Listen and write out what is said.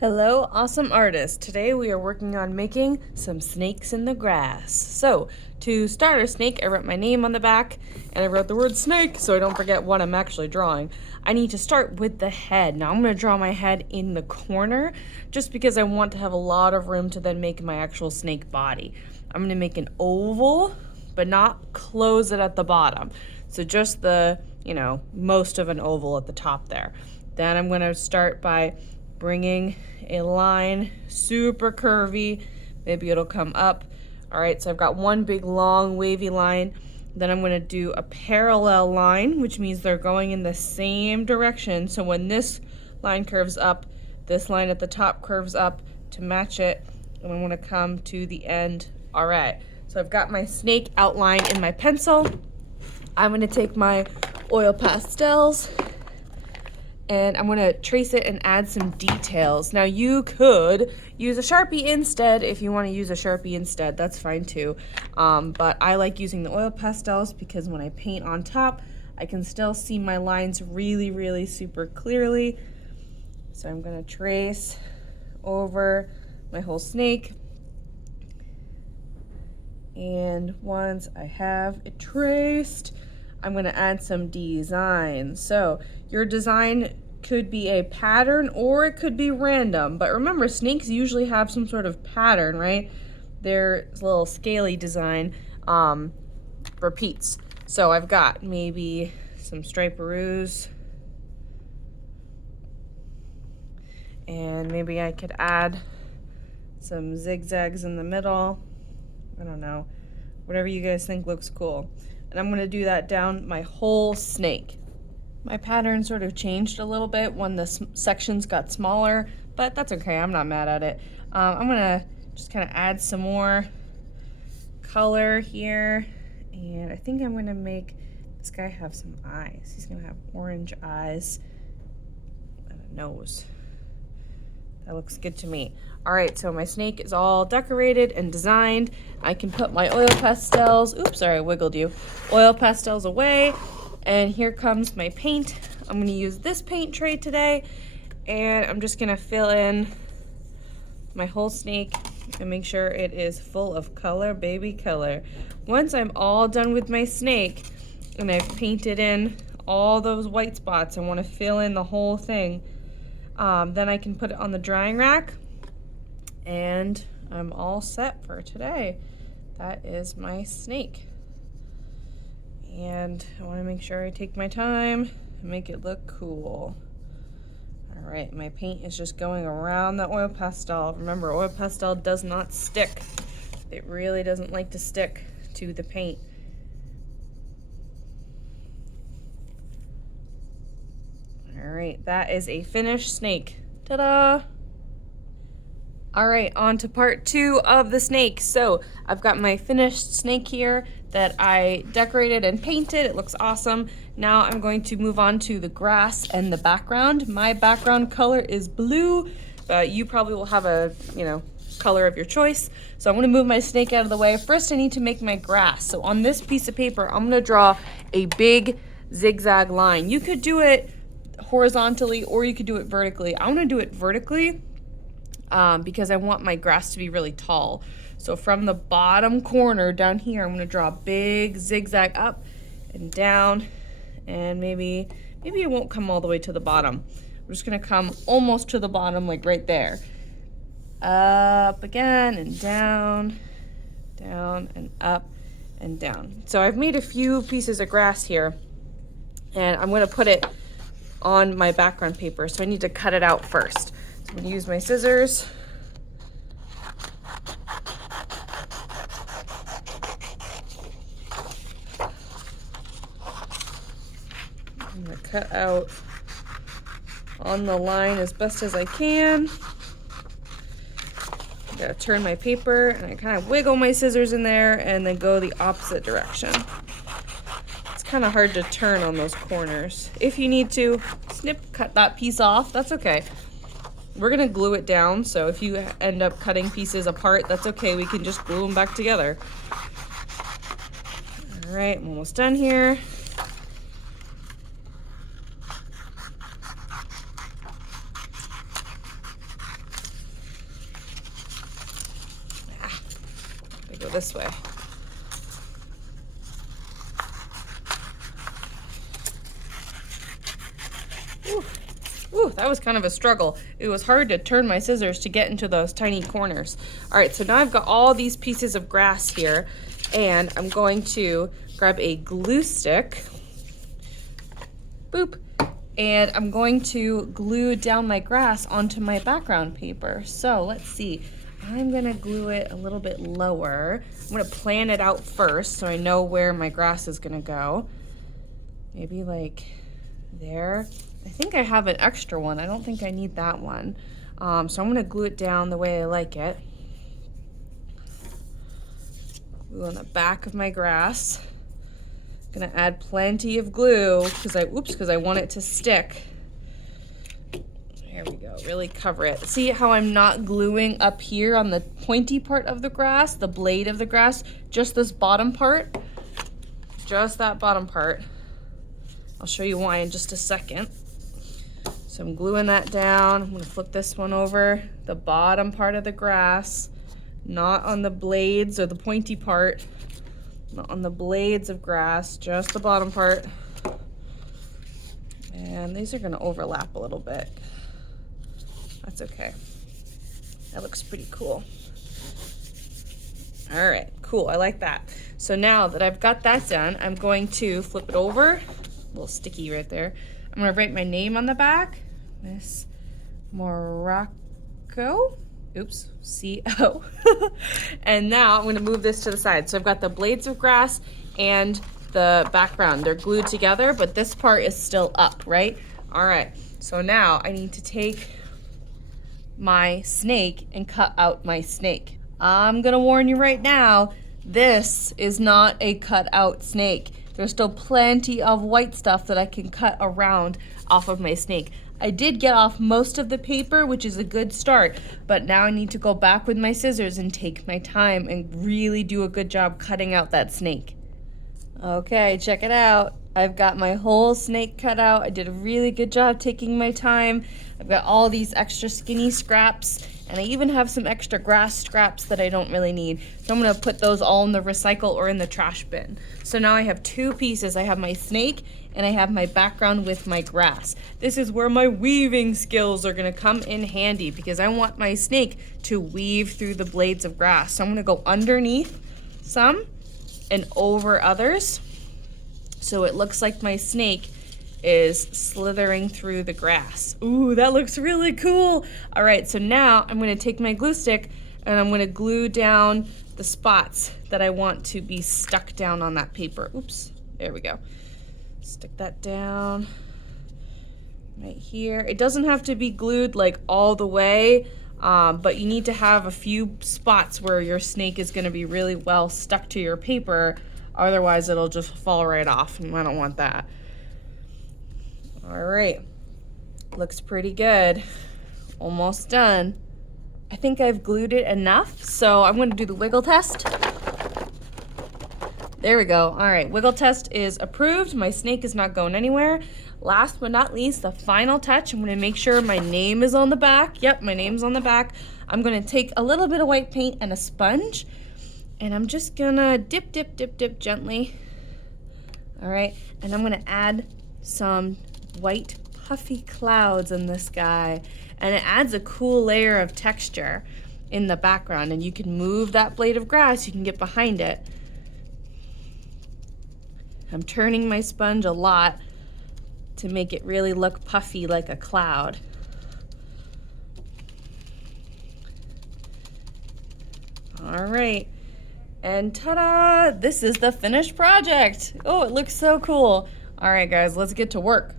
Hello, awesome artists. Today we are working on making some snakes in the grass. So, to start our snake, I wrote my name on the back and I wrote the word snake so I don't forget what I'm actually drawing. I need to start with the head. Now I'm going to draw my head in the corner just because I want to have a lot of room to then make my actual snake body. I'm going to make an oval, but not close it at the bottom. So just the, most of an oval at the top there. Then I'm going to start by bringing a line super curvy. Maybe it'll come up. All right, so I've got one big long wavy line. Then I'm going to do a parallel line, which means they're going in the same direction. So when this line curves up, this line at the top curves up to match it, and I want to come to the end. All right, so I've got my snake outline in my pencil. I'm going to take my oil pastels and I'm going to trace it and add some details. Now you could use a Sharpie instead if you want to use a Sharpie instead. That's fine too. But I like using the oil pastels because when I paint on top, I can still see my lines really, really super clearly. So I'm going to trace over my whole snake. And once I have it traced, I'm going to add some design. So your design could be a pattern or it could be random. But remember, snakes usually have some sort of pattern, right? Their little scaly design repeats. So I've got maybe some striperoos. And maybe I could add some zigzags in the middle. I don't know. Whatever you guys think looks cool. And I'm going to do that down my whole snake. My pattern sort of changed a little bit when the sections got smaller, but that's okay. I'm not mad at it. I'm going to just kind of add some more color here. And I think I'm going to make this guy have some eyes. He's going to have orange eyes and a nose. That looks good to me. All right, so my snake is all decorated and designed. I can put my oil pastels, oops, sorry, I wiggled you. Oil pastels away, and here comes my paint. I'm gonna use this paint tray today, and I'm just gonna fill in my whole snake and make sure it is full of color, baby color. Once I'm all done with my snake, and I've painted in all those white spots, I wanna fill in the whole thing. Then I can put it on the drying rack and I'm all set for today. That is my snake. And I want to make sure I take my time and make it look cool. All right, my paint is just going around the oil pastel. Remember, oil pastel does not stick. It really doesn't like to stick to the paint. All right, that is a finished snake. Ta-da! All right, on to part 2 of the snake. So I've got my finished snake here that I decorated and painted. It looks awesome. Now I'm going to move on to the grass and the background. My background color is blue, but you probably will have a, color of your choice. So I'm gonna move my snake out of the way. First, I need to make my grass. So on this piece of paper, I'm gonna draw a big zigzag line. You could do it horizontally or you could do it vertically. I'm gonna do it vertically because I want my grass to be really tall. So from the bottom corner down here, I'm gonna draw a big zigzag up and down, and maybe it won't come all the way to the bottom. I'm just gonna come almost to the bottom, like right there. Up again and down, down and up and down. So I've made a few pieces of grass here, and I'm gonna put it on my background paper, so I need to cut it out first. So I'm gonna use my scissors. I'm gonna cut out on the line as best as I can. I gotta turn my paper and I kind of wiggle my scissors in there and then go the opposite direction. Kind of hard to turn on those corners. If you need to cut that piece off, that's okay. We're gonna glue it down, so if you end up cutting pieces apart, that's okay. We can just glue them back together. All right, I'm almost done here. this way. Ooh. Ooh, that was kind of a struggle. It was hard to turn my scissors to get into those tiny corners. All right, so now I've got all these pieces of grass here, and I'm going to grab a glue stick. Boop. And I'm going to glue down my grass onto my background paper. So let's see. I'm gonna glue it a little bit lower. I'm gonna plan it out first so I know where my grass is gonna go. Maybe like there. I think I have an extra one. I don't think I need that one. So I'm gonna glue it down the way I like it. Glue on the back of my grass. Gonna add plenty of glue because I want it to stick. There we go, really cover it. See how I'm not gluing up here on the pointy part of the grass, the blade of the grass, just this bottom part? Just that bottom part. I'll show you why in just a second. So I'm gluing that down. I'm gonna flip this one over, the bottom part of the grass, not on the blades or the pointy part, not on the blades of grass, just the bottom part. And these are gonna overlap a little bit. That's okay. That looks pretty cool. All right, cool, I like that. So now that I've got that done, I'm going to flip it over. A little sticky right there. I'm gonna write my name on the back, Ms.MorroccoArt. Oops, C-O. And now I'm gonna move this to the side. So I've got the blades of grass and the background. They're glued together, but this part is still up, right? All right, so now I need to take my snake and cut out my snake. I'm gonna warn you right now, this is not a cut out snake. There's still plenty of white stuff that I can cut around off of my snake. I did get off most of the paper, which is a good start, but now I need to go back with my scissors and take my time and really do a good job cutting out that snake. Okay, check it out. I've got my whole snake cut out. I did a really good job taking my time. I've got all these extra skinny scraps, and I even have some extra grass scraps that I don't really need. So I'm gonna put those all in the recycle or in the trash bin. So now I have two pieces. I have my snake and I have my background with my grass. This is where my weaving skills are gonna come in handy because I want my snake to weave through the blades of grass. So I'm gonna go underneath some and over others. So it looks like my snake is slithering through the grass. Ooh, that looks really cool. All right, so now I'm gonna take my glue stick and I'm gonna glue down the spots that I want to be stuck down on that paper. Oops, there we go. Stick that down right here. It doesn't have to be glued like all the way, but you need to have a few spots where your snake is gonna be really well stuck to your paper. Otherwise, it'll just fall right off, and I don't want that. All right, looks pretty good. Almost done. I think I've glued it enough, so I'm gonna do the wiggle test. There we go. All right, wiggle test is approved. My snake is not going anywhere. Last but not least, the final touch. I'm gonna make sure my name is on the back. Yep, my name's on the back. I'm gonna take a little bit of white paint and a sponge, and I'm just gonna dip, dip, dip, dip gently. All right, and I'm gonna add some white puffy clouds in the sky, and it adds a cool layer of texture in the background, and you can move that blade of grass, you can get behind it. I'm turning my sponge a lot to make it really look puffy like a cloud. All right, and ta-da! This is the finished project. Oh, it looks so cool. All right, guys, let's get to work.